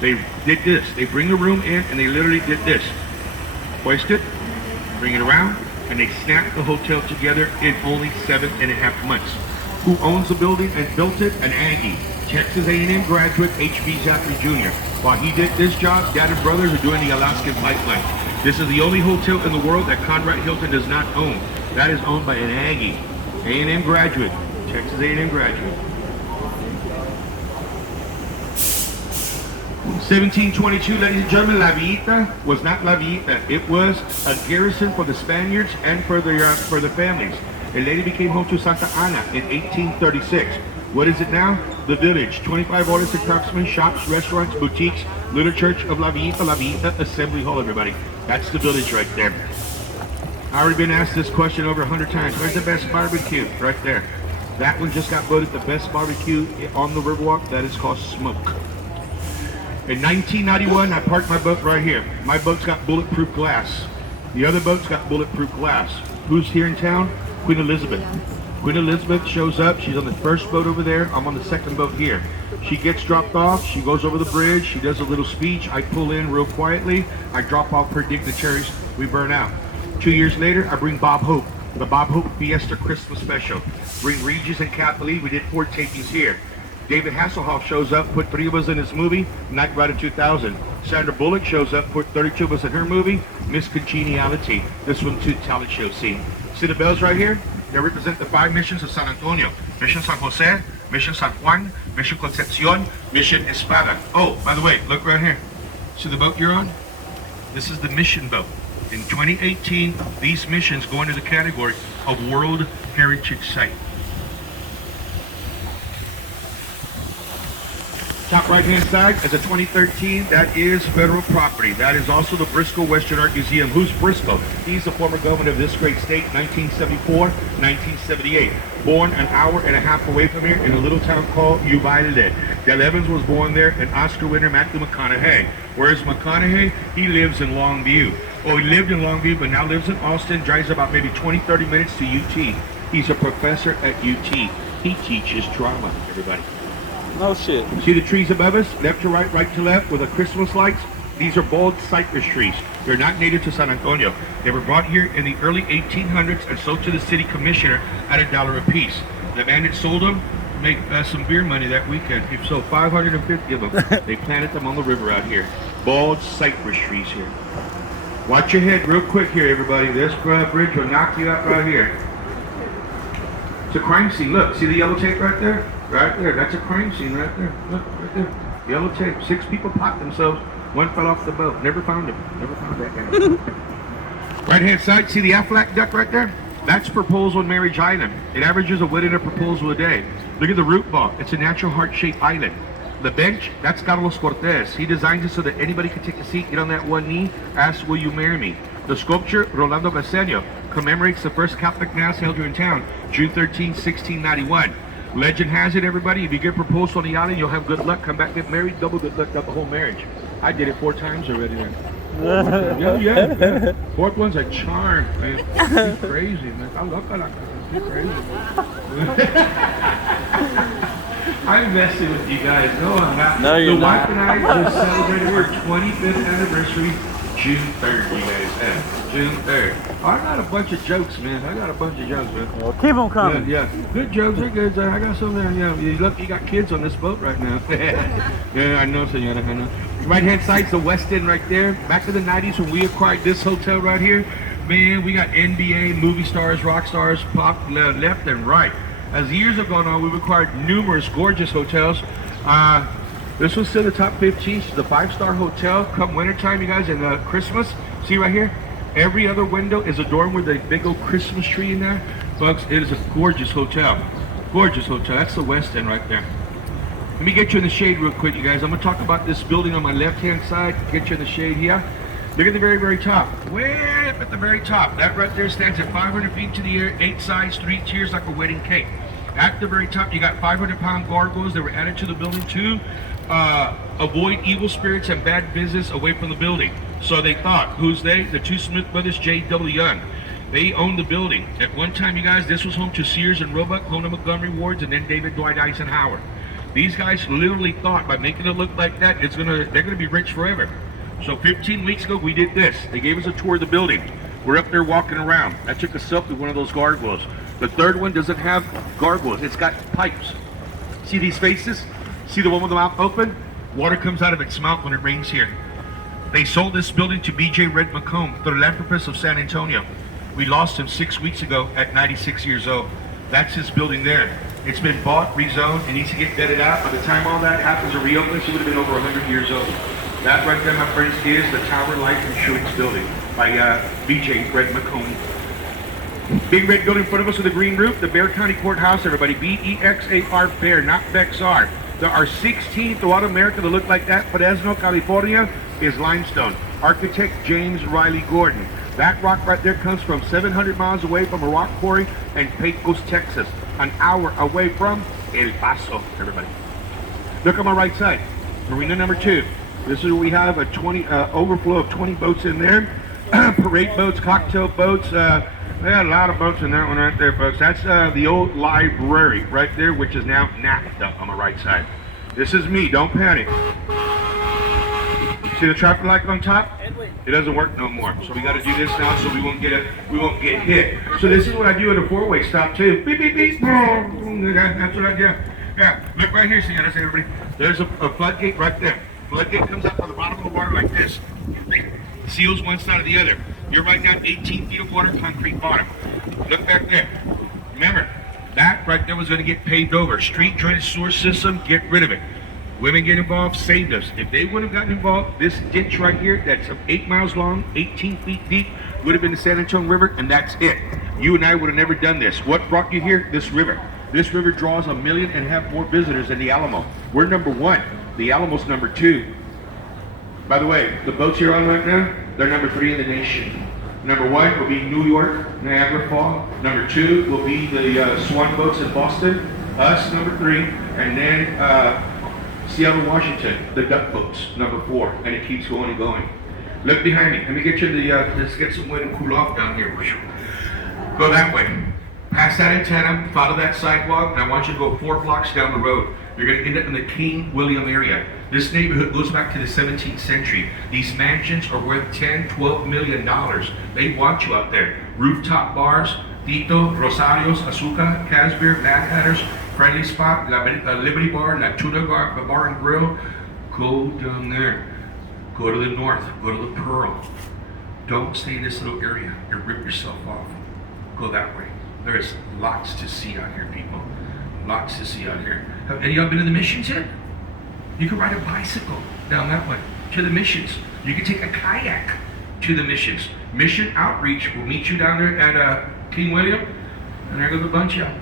They did this. They bring the room in and they literally did this. Hoist it, bring it around, and they snapped the hotel together in only 7.5 months. Who owns the building and built it? An Aggie, Texas A&M graduate, H.B. Zachary Jr. While he did this job, Dad and brothers are doing the Alaskan pipeline. This is the only hotel in the world that Conrad Hilton does not own. That is owned by an Aggie, A&M graduate, Texas A&M graduate. 1722, ladies and gentlemen, La Villita was not La Villita. It was a garrison for the Spaniards and for the families. The lady became home to Santa Ana in 1836. What is it now? The Village. 25 artists and craftsmen, shops, restaurants, boutiques, Little Church of La Villita Assembly Hall, everybody. That's the Village right there. I've already been asked this question over 100 times. Where's the best barbecue? Right there. That one just got voted the best barbecue on the Riverwalk. That is called Smoke. In 1991, I parked my boat right here. My boat's got bulletproof glass. The other boat's got bulletproof glass. Who's here in town? Queen Elizabeth. Queen Elizabeth shows up. She's on the first boat over there. I'm on the second boat here. She gets dropped off. She goes over the bridge. She does a little speech. I pull in real quietly. I drop off her dignitaries. We burn out. 2 years later, I bring Bob Hope. The Bob Hope Fiesta Christmas Special. Bring Regis and Kathleen. We did 4 takings here. David Hasselhoff shows up, put 3 of us in his movie, Night Rider 2000. Sandra Bullock shows up, put 32 of us in her movie, Miss Congeniality. This one too, talent show scene. See the bells right here? They represent the 5 missions of San Antonio. Mission San Jose, Mission San Juan, Mission Concepcion, Mission Espada. Oh, by the way, look right here. See the boat you're on? This is the mission boat. In 2018, these missions go into the category of World Heritage Site. Top right-hand side is a 2013. That is federal property. That is also the Briscoe Western Art Museum. Who's Briscoe? He's the former governor of this great state, 1974, 1978. Born an hour and a half away from here in a little town called Uvalde. Del Evans was born there, and Oscar winner Matthew McConaughey. Where's McConaughey? He lives in Longview. Oh, he lived in Longview, but now lives in Austin. Drives about maybe 20, 30 minutes to UT. He's a professor at UT. He teaches drama, everybody. No shit. See the trees above us, left to right, right to left, with the Christmas lights? These are bald cypress trees. They're not native to San Antonio. They were brought here in the early 1800s and sold to the city commissioner at $1 a piece. The man that sold them made some beer money that weekend. He sold 550 of them. They planted them on the river out here. Bald cypress trees here. Watch your head real quick here, everybody. This bridge will knock you out right here. It's a crime scene. Look, see the yellow tape right there? Right there, that's a crime scene right there. Look, right there. Yellow tape. 6 people popped themselves. 1 fell off the boat. Never found him. Never found that guy. Right hand side, see the Aflac duck right there? That's Proposal and Marriage Island. It averages a wedding and a proposal a day. Look at the root ball. It's a natural heart-shaped island. The bench, that's Carlos Cortez. He designed it so that anybody could take a seat, get on that one knee, ask, will you marry me? The sculpture, Rolando Basenio, commemorates the first Catholic Mass held here in town, June 13, 1691. Legend has it, everybody, if you get proposed on the island, you'll have good luck, come back, get married, double good luck, got the whole marriage. I did it 4 times already, man. Yeah. 4th one's a charm, man. It's crazy, man. I love that. It's crazy, I'm messing with you guys. No, I'm not. No, you're not. The wife not. and I just celebrated our 25th anniversary, June 3rd, you guys. June 3rd. I got a bunch of jokes, man. I got a bunch of jokes, man. Well, keep them coming. Yeah. Good jokes are good. I got some there. Yeah, you got kids on this boat right now. Yeah, I know, senora. I know. Right hand side's the West End right there. Back in the 90s when we acquired this hotel right here, man, we got NBA, movie stars, rock stars, pop left and right. As years have gone on, we've acquired numerous gorgeous hotels. This was still the top 15. It's the 5-star hotel. Come wintertime, you guys, and Christmas. See right here? Every other window is adorned with a big old Christmas tree in there. Folks, it is a gorgeous hotel. Gorgeous hotel. That's the West End right there. Let me get you in the shade real quick, you guys. I'm going to talk about this building on my left-hand side. Get you in the shade here. Look at the very, very top. Way up at the very top. That right there stands at 500 feet to the air, 8 sides, 3 tiers like a wedding cake. At the very top, you got 500-pound gargoyles that were added to the building to avoid evil spirits and bad business away from the building. So they thought, who's they? The 2 Smith brothers, J.W. Young. They owned the building. At one time, you guys, this was home to Sears and Roebuck, home to Montgomery Wards, and then David Dwight Eisenhower. These guys literally thought by making it look like that, they're gonna be rich forever. So 15 weeks ago, we did this. They gave us a tour of the building. We're up there walking around. I took a selfie with one of those gargoyles. The third one doesn't have gargoyles. It's got pipes. See these faces? See the one with the mouth open? Water comes out of its mouth when it rains here. They sold this building to B.J. Red McComb, the philanthropist of San Antonio. We lost him 6 weeks ago at 96 years old. That's his building there. It's been bought, rezoned, it needs to get vetted out. By the time all that happens or reopens, it would have been over 100 years old. That right there, my friends, is the Tower Life Insurance Building by B.J. Red McComb. Big red building in front of us with a green roof, the Bexar County Courthouse, everybody. B-E-X-A-R, Bear, not Bexar. There are 16 throughout America that look like that. Fresno, California is limestone. Architect James Riley Gordon. That rock right there comes from 700 miles away from a rock quarry in Pecos, Texas. An hour away from El Paso, everybody. Look on my right side, Marina number 2. This is where we have a overflow of 20 boats in there. Parade boats, cocktail boats. We had a lot of boats in that one right there, folks. That's the old library right there, which is now NAFTA on the right side. This is me, don't panic. See the traffic light on top? It doesn't work no more. So we got to do this now so we won't get hit. So this is what I do at a four-way stop too. Beep, beep, beep. That's what I do. Yeah, look right here, señoras, everybody. There's a floodgate right there. Floodgate comes up on the bottom of the water like this. Seals one side or the other. You're right now 18 feet of water, concrete bottom. Look back there. Remember, that right there was going to get paved over. Street drainage sewer system, get rid of it. Women get involved, saved us. If they would have gotten involved, this ditch right here, that's 8 miles long, 18 feet deep, would have been the San Antonio River, and that's it. You and I would have never done this. What brought you here? This river. This river draws 1.5 million more visitors than the Alamo. We're number 1. The Alamo's number 2. By the way, the boats you're on right now, they're number 3 in the nation. Number 1 will be New York, Niagara Falls. Number 2 will be the Swan boats in Boston. Us, number 3. And then Seattle, Washington, the duck boats, number 4, and it keeps going and going. Look behind me. Let me get you let's get some wind and cool off down here. Go that way. Past that antenna, follow that sidewalk, and I want you to go 4 blocks down the road. You're going to end up in the King William area. This neighborhood goes back to the 17th century. These mansions are worth $10, $12 million. They want you out there. Rooftop bars, Tito, Rosario's, Azúcar, Casbeer, Mad Hatter's, Friendly Spot, La Liberty Bar, La Tuna Bar and Grill. Go down there. Go to the north. Go to the Pearl. Don't stay in this little area. You'll rip yourself off. Go that way. There's lots to see out here, people. Lots to see out here. Have any of y'all been to the Missions yet? You can ride a bicycle down that way to the Missions. You can take a kayak to the Missions. Mission Outreach will meet you down there at King William. And there goes a bunch of y'all.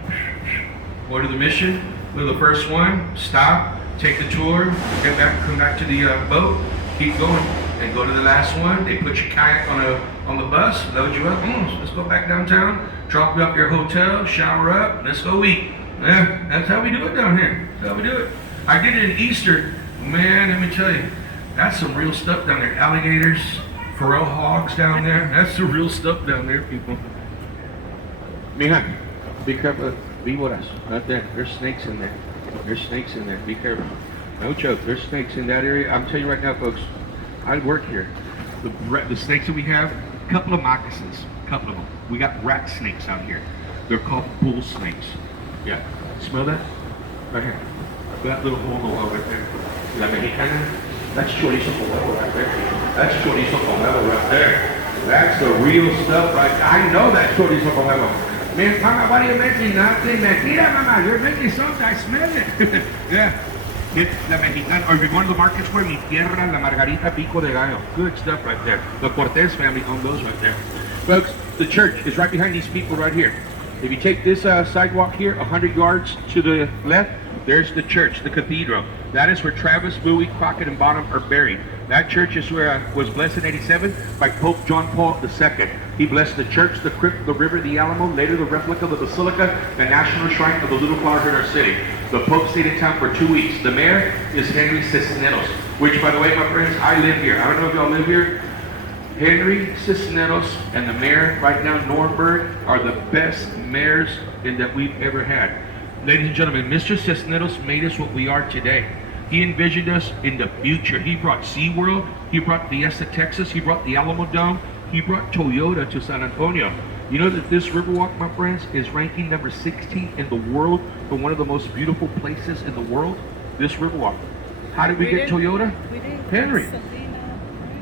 Go to the Mission, go to the first one, stop, take the tour, get back, come back to the boat, keep going, and go to the last one. They put your kayak on the bus, load you up. Let's go back downtown, drop you up your hotel, shower up, let's go eat. Yeah, that's how we do it down here. That's how we do it. I did it in Easter. Man, let me tell you, that's some real stuff down there. Alligators, forel hogs down there. That's the real stuff down there, people. Mija, be careful. Víboras, right there. There's snakes in there. There's snakes in there. Be careful. No joke. There's snakes in that area. I'm telling you right now, folks. I work here. The snakes that we have, a couple of moccasins, a couple of them. We got rat snakes out here. They're called bull snakes. Yeah. Smell that? Right here. That little hole over there. La Mexicana. That's chorizo con huevo right there. That's chorizo con huevo right there. That's the real stuff right there. I know that chorizo con huevo. Man, Mama, what are you making? Nothing. Mentira, Mama. You're making something. I smell it. Yeah. It's La Mexicana. Or if you go to the market square, Mi Tierra, La Margarita, Pico de Gallo. Good stuff right there. The Cortez family own those right there. Folks, the church is right behind these people right here. If you take this sidewalk here, 100 yards to the left, there's the church, the cathedral. That is where Travis, Bowie, Crockett, and Bonham are buried. That church is where was blessed in 87 by Pope John Paul II. He blessed the church, the crypt, the river, the Alamo, later the replica, the basilica, the national shrine of the Little Flower in our city. The Pope stayed in town for 2 weeks. The mayor is Henry Cisneros, which, by the way, my friends, I live here. I don't know if y'all live here. Henry Cisneros and the mayor right now, Nuremberg, are the best mayors that we've ever had. Ladies and gentlemen, Mr. Cisneros made us what we are today. He envisioned us in the future. He brought SeaWorld, he brought Fiesta, Texas, he brought the Alamo Dome, he brought Toyota to San Antonio. You know that this Riverwalk, my friends, is ranking number 16 in the world for one of the most beautiful places in the world? This Riverwalk. How did we get Toyota? Henry.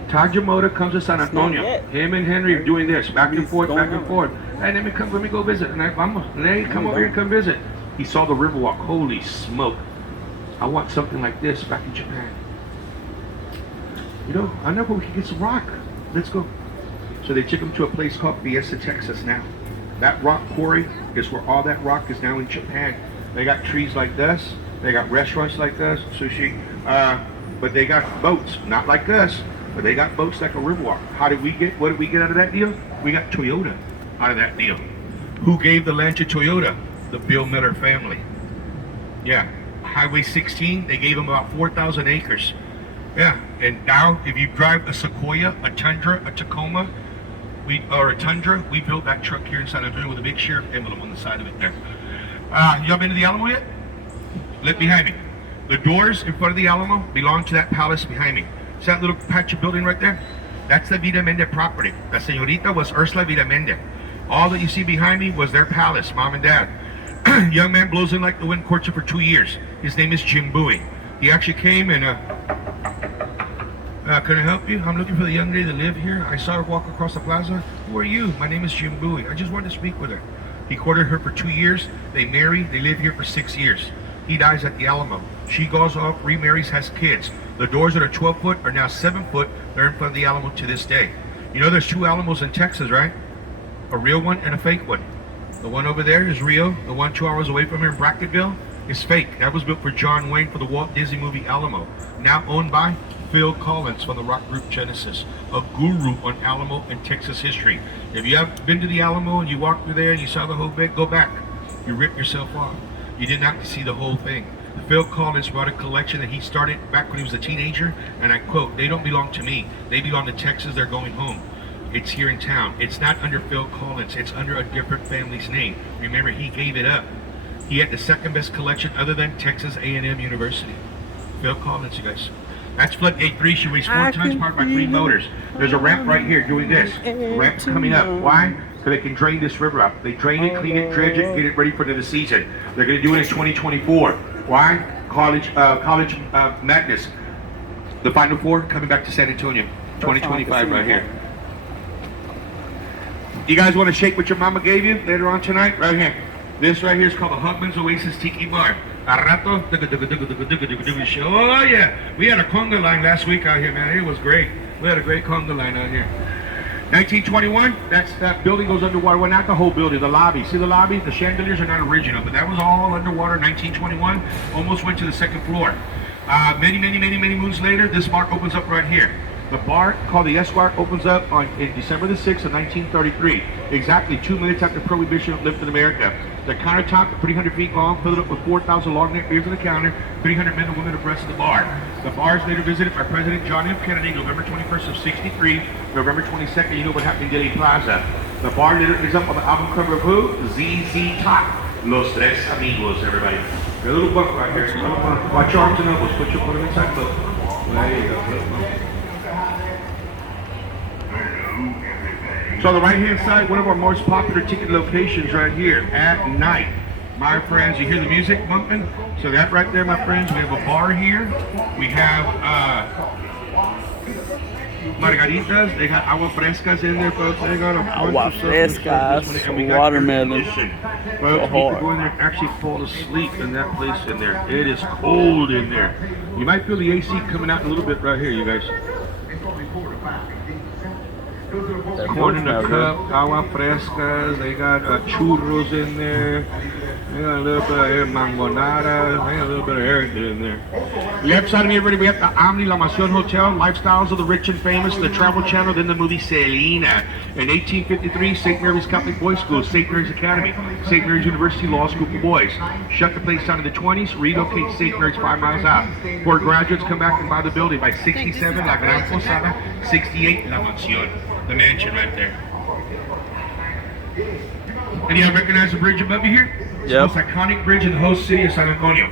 Tajamoto comes to San Antonio. Him and Henry are doing this, back and forth, back and forth. Hey, let me go visit. And come over here, come visit. He saw the Riverwalk. Holy smoke. I want something like this back in Japan. You know, I know where we can get some rock. Let's go. So they took him to a place called Fiesta, Texas now. That rock quarry is where all that rock is now in Japan. They got trees like this. They got restaurants like this, sushi. But they got boats, not like us, but they got boats like a Riverwalk. What did we get out of that deal? We got Toyota out of that deal. Who gave the land to Toyota? The Bill Miller family. Yeah. Highway 16, they gave them about 4,000 acres. Yeah, and now if you drive a Sequoia, a Tundra, a Tacoma, or a Tundra, we built that truck here in San Antonio with a big sheriff emblem on the side of it there. Y'all been to the Alamo yet? Look behind me. The doors in front of the Alamo belong to that palace behind me. See that little patch of building right there? That's the Vida Mende property. La señorita was Ursula Vida Mende. All that you see behind me was their palace, mom and dad. Young man blows in like the wind, courtship for 2 years. His name is Jim Bowie. He actually came and, can I help you? I'm looking for the young lady that live here. I saw her walk across the plaza. Who are you? My name is Jim Bowie. I just wanted to speak with her. He courted her for 2 years. They marry. They live here for 6 years. He dies at the Alamo. She goes off, remarries, has kids. The doors that are 12 foot are now 7 foot. They're in front of the Alamo to this day. You know there's 2 Alamos in Texas, right? A real one and a fake one. The one over there is real. The one 2 hours away from here in Brackettville is fake. That was built for John Wayne for the Walt Disney movie Alamo. Now owned by Phil Collins from the rock group Genesis, a guru on Alamo and Texas history. If you have been to the Alamo and you walked through there and you saw the whole bit, go back. You ripped yourself off. You did not see the whole thing. Phil Collins brought a collection that he started back when he was a teenager, and I quote, "They don't belong to me. They belong to Texas. They're going home. It's here in town. It's not under Phil Collins. It's under a different family's name. Remember, he gave it up. He had the second best collection other than Texas A&M University. Phil Collins, you guys. That's floodgate 3. She weighs 4 tons, powered by 3 motors. There's a ramp right here doing this. The ramp's coming up. Why? So they can drain this river out. They drain it, clean it, dredge it, get it ready for the season. They're going to do it in 2024. Why? College Madness. The Final Four coming back to San Antonio. 2025 right here. You guys want to shake what your mama gave you later on tonight? Right here. This right here is called the Hugman's Oasis Tiki Bar. Oh yeah, we had a conga line last week out here, man. It was great. We had a great conga line out here. 1921, that building goes underwater. Well, not the whole building, the lobby. See the lobby? The chandeliers are not original, but that was all underwater. 1921, almost went to the 2nd floor. Many moons later, this bar opens up right here. The bar called the Esquire opens up in December the 6th of 1933, exactly 2 minutes after Prohibition lived in America. The countertop, 300 feet long, filled up with 4,000 long-neck beers on the counter, 300 men and women abreast of the bar. The bar is later visited by President John F. Kennedy, November 21st of 63, November 22nd, you know what happened in Dilley Plaza. The bar later is up on the album cover of who? ZZ Top. Los Tres Amigos, everybody. A little book right here. Watch your arms and elbows. Put them inside the book. There you go. So on the right-hand side, one of our most popular ticket locations right here at night. My friends, you hear the music bumping? So that right there, my friends, we have a bar here. We have margaritas. They got agua frescas in there, folks. They got a agua frescas, watermelon. Folks, people go in there and actually fall asleep in that place in there. It is cold in there. You might feel the AC coming out a little bit right here, you guys. Corn in a cup, agua frescas, they got churros in there, they got a little bit of mangonada, they got a little bit of everything in there. Left side of me, everybody, we have the Omni La Mansión Hotel, Lifestyles of the Rich and Famous, the Travel Channel, then the movie Selena. In 1853, St. Mary's Catholic Boys School, St. Mary's Academy, St. Mary's University Law School for Boys. Shut the place down in the 20s, relocate St. Mary's 5 miles out. For graduates, come back and buy the building by 67, La Gran Posada, 68, La Mansión. The mansion right there. And you recognize the bridge above you here? It's the most iconic bridge in the whole city of San Antonio.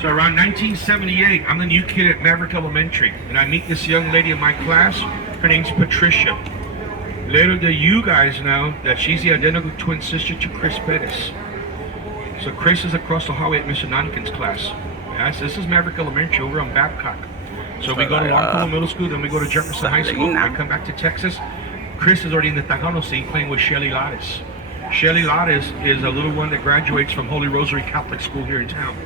So around 1978, I'm the new kid at Maverick Elementary, and I meet this young lady in my class. Her name's Patricia. Little do you guys know that she's the identical twin sister to Chris Pettis. So Chris is across the hallway at Mr. Nanikin's class. Yes, this is Maverick Elementary over on Babcock. So we go to Longfellow Middle School, then we go to Jefferson High School. I come back to Texas. Chris is already in the Tejano scene playing with Shelly Lattes. Shelly Lattes is a little one that graduates from Holy Rosary Catholic School here in town.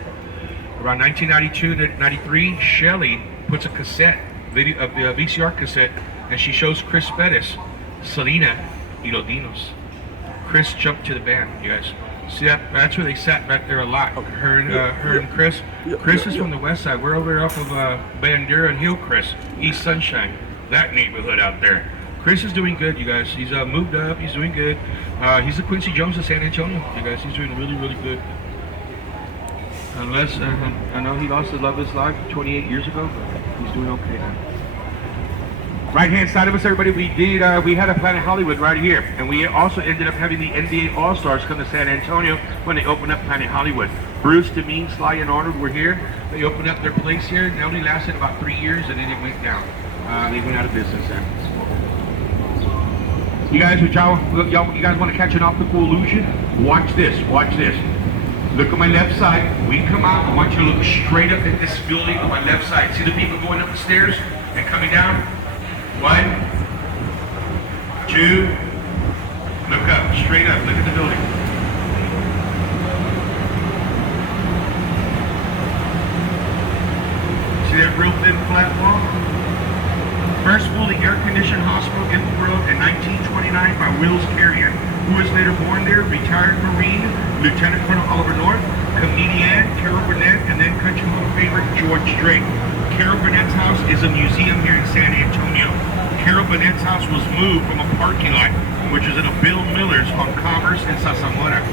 Around 1992 to 93, Shelly puts a cassette, video of the VCR cassette, and she shows Chris Pettis, Selena, y los Dinos. Chris jumped to the band, you guys. See that's where they sat back there a lot. Her and Chris. Chris is from the west side. We're over off of Bandera and Hillcrest, East Sunshine, that neighborhood out there. Chris is doing good, you guys. He's moved up. He's doing good. He's the Quincy Jones of San Antonio, you guys. He's doing really, really good. Unless I know he lost the love of his life 28 years ago, but he's doing okay now. Right hand side of us, everybody, we had a Planet Hollywood right here, and we also ended up having the NBA All-Stars come to San Antonio when they opened up Planet Hollywood. Bruce, Demeen, Sly, and Arnold were here. They opened up their place here. It only lasted about 3 years, and then it went down. They went out of business then. You guys, you guys want to catch an optical illusion? Watch this. Watch this. Look at my left side. We come out. I want you to look straight up at this building on my left side. See the people going up the stairs and coming down? 1, 2, look up, straight up, look at the building. See that real thin flat wall? First fully air-conditioned hospital in the world in 1929 by Wills Carrion, who was later born there, retired Marine, Lieutenant Colonel Oliver North, comedian Carol Burnett, and then country hall favorite George Strait. Carol Burnett's house is a museum here in San Antonio. Carol Burnett's house was moved from a parking lot, which is in a Bill Miller's on Commerce in Sasamora.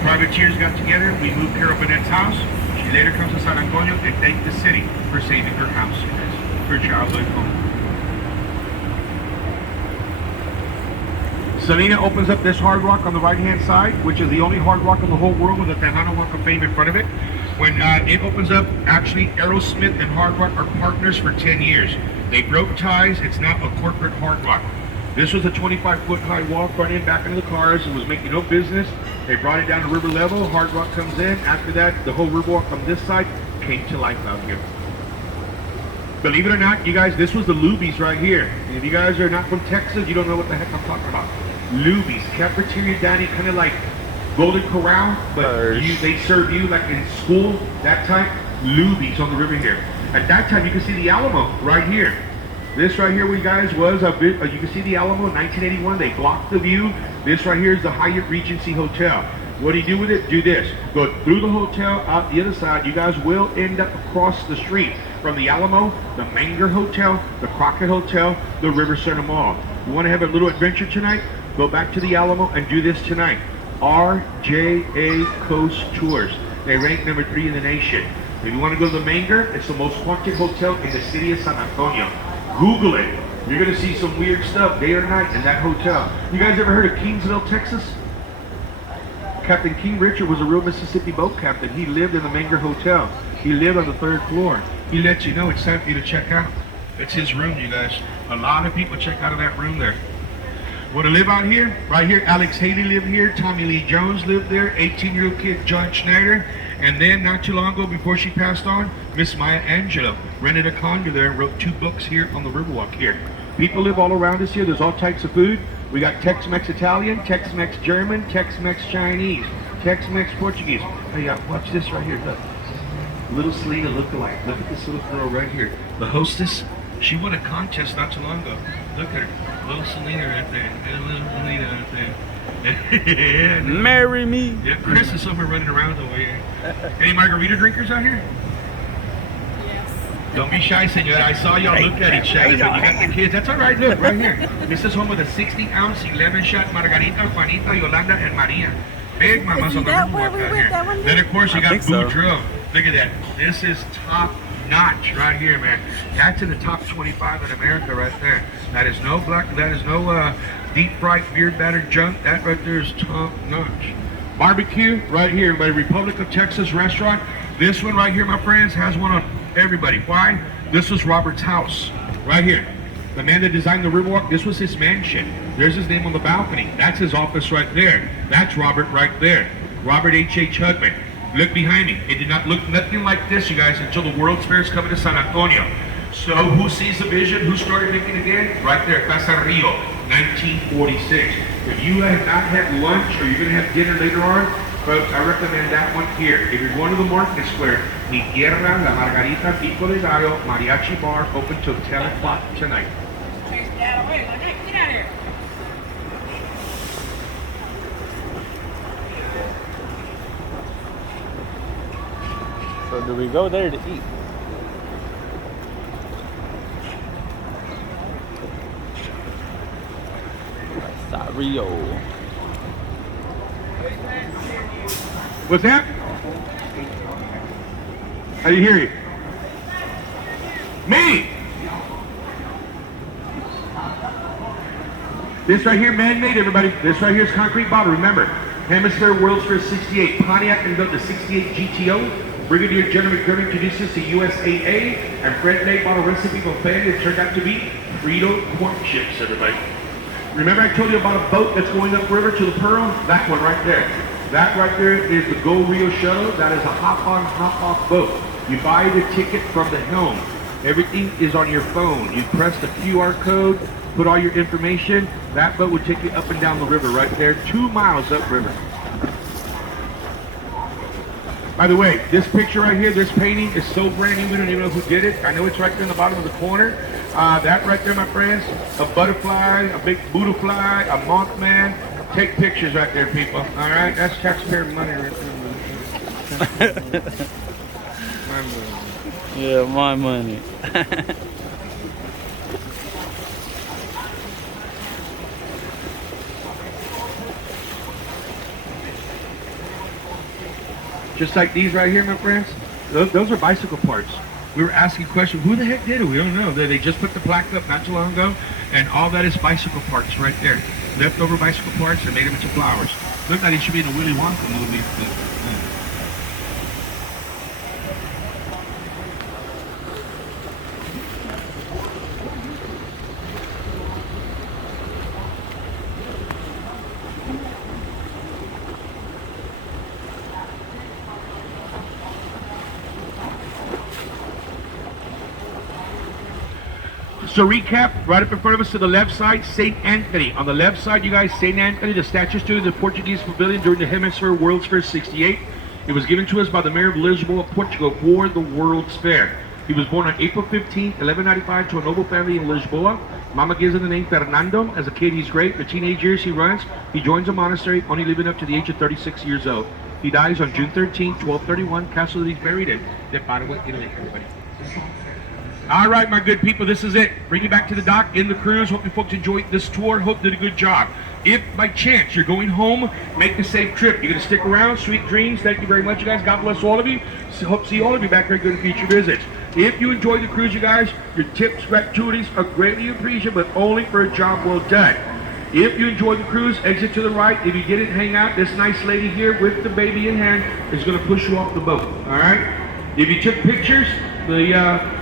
Privateers got together, we moved Carol Burnett's house. She later comes to San Antonio and thanked the city for saving her house, her childhood home. Selena opens up this Hard Rock on the right-hand side, which is the only Hard Rock in the whole world with a Tejano Walk of Fame in front of it. When it opens up, actually Aerosmith and Hard Rock are partners for 10 years. They broke ties. It's not a corporate Hard Rock. This was a 25-foot high wall front and back into the cars. It was making no business. They brought it down to river level. Hard Rock comes in. After that, the whole Riverwalk on this side came to life out here. Believe it or not, you guys, this was the Luby's right here. And if you guys are not from Texas, you don't know what the heck I'm talking about. Luby's, cafeteria dining, kind of like Golden Corral, but they serve you like in school, that type. Luby's on the river here. At that time, you can see the Alamo right here. This right here, you guys, was a bit, you can see the Alamo in 1981. They blocked the view. This right here is the Hyatt Regency Hotel. What do you do with it? Do this. Go through the hotel, out the other side. You guys will end up across the street from the Alamo, the Manger Hotel, the Crockett Hotel, the River Center Mall. You want to have a little adventure tonight? Go back to the Alamo and do this tonight. RJA Coast Tours. They rank number 3 in the nation. If you want to go to the Manger, it's the most haunted hotel in the city of San Antonio. Google it. You're going to see some weird stuff day or night in that hotel. You guys ever heard of Kingsville, Texas? Captain King Richard was a real Mississippi boat captain. He lived in the Manger Hotel. He lived on the 3rd floor. He lets you know it's time for you to check out. It's his room, you guys. A lot of people check out of that room there. Want to live out here? Right here, Alex Haley lived here. Tommy Lee Jones lived there. 18-year-old kid John Schneider. And then not too long ago, before she passed on, Miss Maya Angelou rented a condo there and wrote 2 books here on the Riverwalk here. People live all around us here. There's all types of food. We got Tex-Mex Italian, Tex-Mex German, Tex-Mex Chinese, Tex-Mex Portuguese. Hey, watch this right here. Look. Little Selena lookalike. Look at this little girl right here. The hostess. She won a contest not too long ago. Look at her. Little Selena right there. Little Selena right there. Yeah, marry me. Yeah, Chris is somewhere running around over here. Any margarita drinkers out here? Yes. Don't be shy, senor. I saw y'all look at each other, but you got the kids. That's all right. Look, right here. This is home of the 60-ounce 11-shot Margarita, Juanita, Yolanda, and Maria. Big mamas on the that where Riverwalk we out went? here. That one? Then, of course, you got so. Boudreaux. Look at that. This is top notch right here, man. That's in the top 25 in America right there. That is no black, that is no deep fried beer battered junk. That right there is top notch. Barbecue right here by Republic of Texas restaurant. This one right here, my friends, has one on everybody. Why? This was Robert's house right here. The man that designed the Riverwalk, this was his mansion. There's his name on the balcony. That's his office right there. That's Robert right there. Robert H.H. Hudman. Look behind me. It did not look nothing like this, you guys, until the World's Fair is coming to San Antonio. So who sees the vision? Who started making again? Right there, Casa Rio, 1946. If you have not had lunch or you're going to have dinner later on, folks, I recommend that one here. If you're going to the Market Square, Mi Tierra, La Margarita, Pico de Gallo, Mariachi Bar, open till 10 o'clock tonight. Chase Dad away. Get out of here. So do we go there to eat? Rio. What's that? I didn't hear you. Me! This right here, man-made, everybody. This right here is concrete bottle. Remember, Hemisphere World's Fair 68. Pontiac and built the 68 GTO. Brigadier General McDermott introduced us to USAA. And Fred made bottle recipe for family. It turned out to be Frito corn chips, everybody. Remember I told you about a boat that's going upriver to the Pearl? That one right there. That right there is the Go Rio Shuttle. That is a hop-on, hop-off boat. You buy the ticket from the helm. Everything is on your phone. You press the QR code, put all your information. That boat will take you up and down the river right there, 2 miles upriver. By the way, this picture right here, this painting is so brand new, we don't even know who did it. I know it's right there in the bottom of the corner. That right there, my friends, a butterfly, a big Buddha fly, a Mothman. Take pictures right there, people. All right, that's taxpayer money right there. My money. Yeah, my money. Just like these right here, my friends. Those are bicycle parts. We were asking questions, who the heck did it? We don't know. They just put the plaque up not too long ago, and all that is bicycle parts right there. Leftover bicycle parts and made them into flowers. Look like it should be in a Willy Wonka movie. So recap, right up in front of us to the left side, St. Anthony. On the left side, you guys, St. Anthony, the statue stood in the Portuguese pavilion during the Hemisphere World's Fair 68. It was given to us by the mayor of Lisboa, Portugal, for the World's Fair. He was born on April 15, 1195 to a noble family in Lisboa. Mama gives him the name Fernando. As a kid, he's great. The teenage years he runs, he joins a monastery, only living up to the age of 36 years old. He dies on June 13, 1231, castle that he's buried in, de Padua, Italy, everybody. All right, my good people, this is it. Bring you back to the dock in the cruise. Hope you folks enjoyed this tour. Hope did a good job. If by chance you're going home, make a safe trip. You're going to stick around. Sweet dreams. Thank you very much, you guys. God bless all of you. Hope to see all of you back here good in future visits. If you enjoyed the cruise, you guys, your tips, gratuities are greatly appreciated, but only for a job well done. If you enjoyed the cruise, exit to the right. If you didn't hang out, this nice lady here with the baby in hand is going to push you off the boat. All right? If you took pictures, the